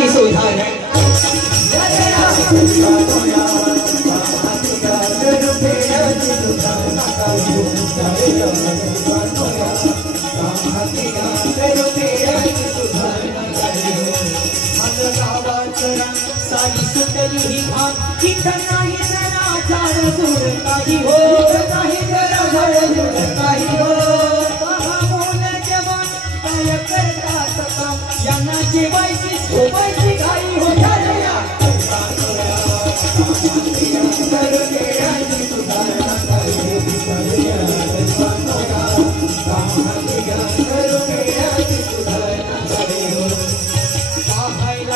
देवाची सुधारणा सारी सुटली ही भाग किती नाही जरा झाड दूर काही हो नाही जरा झाड दूर काही हो महामोल जवान काय करतात काम यांना जेवायची झोपायची घाई हो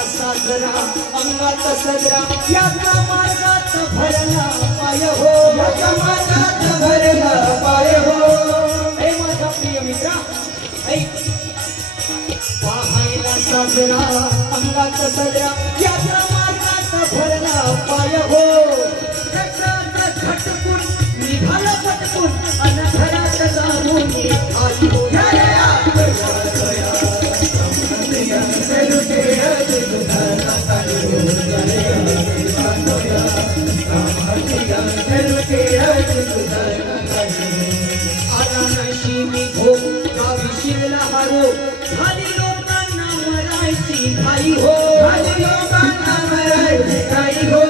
साजरा अंगात सदरा याचा मार्गात भरला पाय हो याचा मार्गात भरला पाय हो हे माझा प्रिय मित्रा पाहायला साजरा अंगात सदरा याचा मार्गात भरला पाय हो झटकून निघाला पटकून अन घरात जाऊन आई हो भाई हो लोकांना मरायची काही हो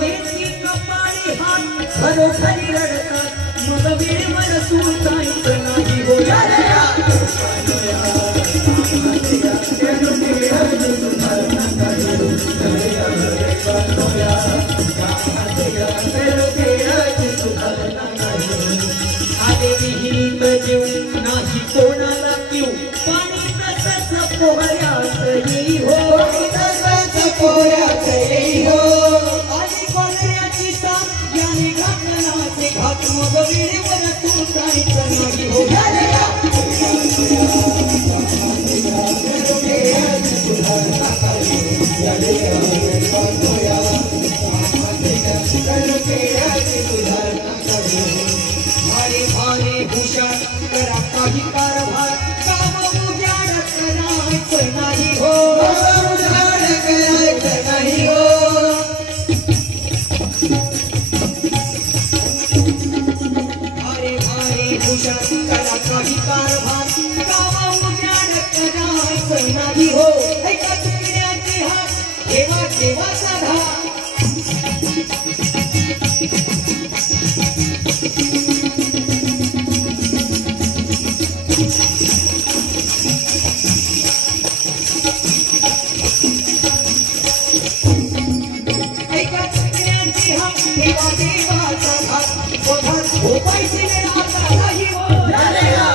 त्यांची कपाळी हात खरोखरी रडतात मग वेळेवर सुटायचं नाही हो आले विहिरीत जीव नाही कोणाला किव पाणी तसंच पोहऱ्यात येई हो तसंच पोहऱ्यात येई हो आणि कोणऱ्याची साथ याने घातनाचे घात मग वेळेवर सुटायचं नाही हो भारी भारी भूषण करा काही कारभार काम उजाड करायचं नाही हो उजाड करायचं नाही हो भारी भारी भूषण करा काही कारभार काम उजाड करायचं नाही हो ऐका चुकण्याचे हात देवा देवाचा धार देवा देवाचा भाग बघत झोपायची वेळ आता नाही हो झालेला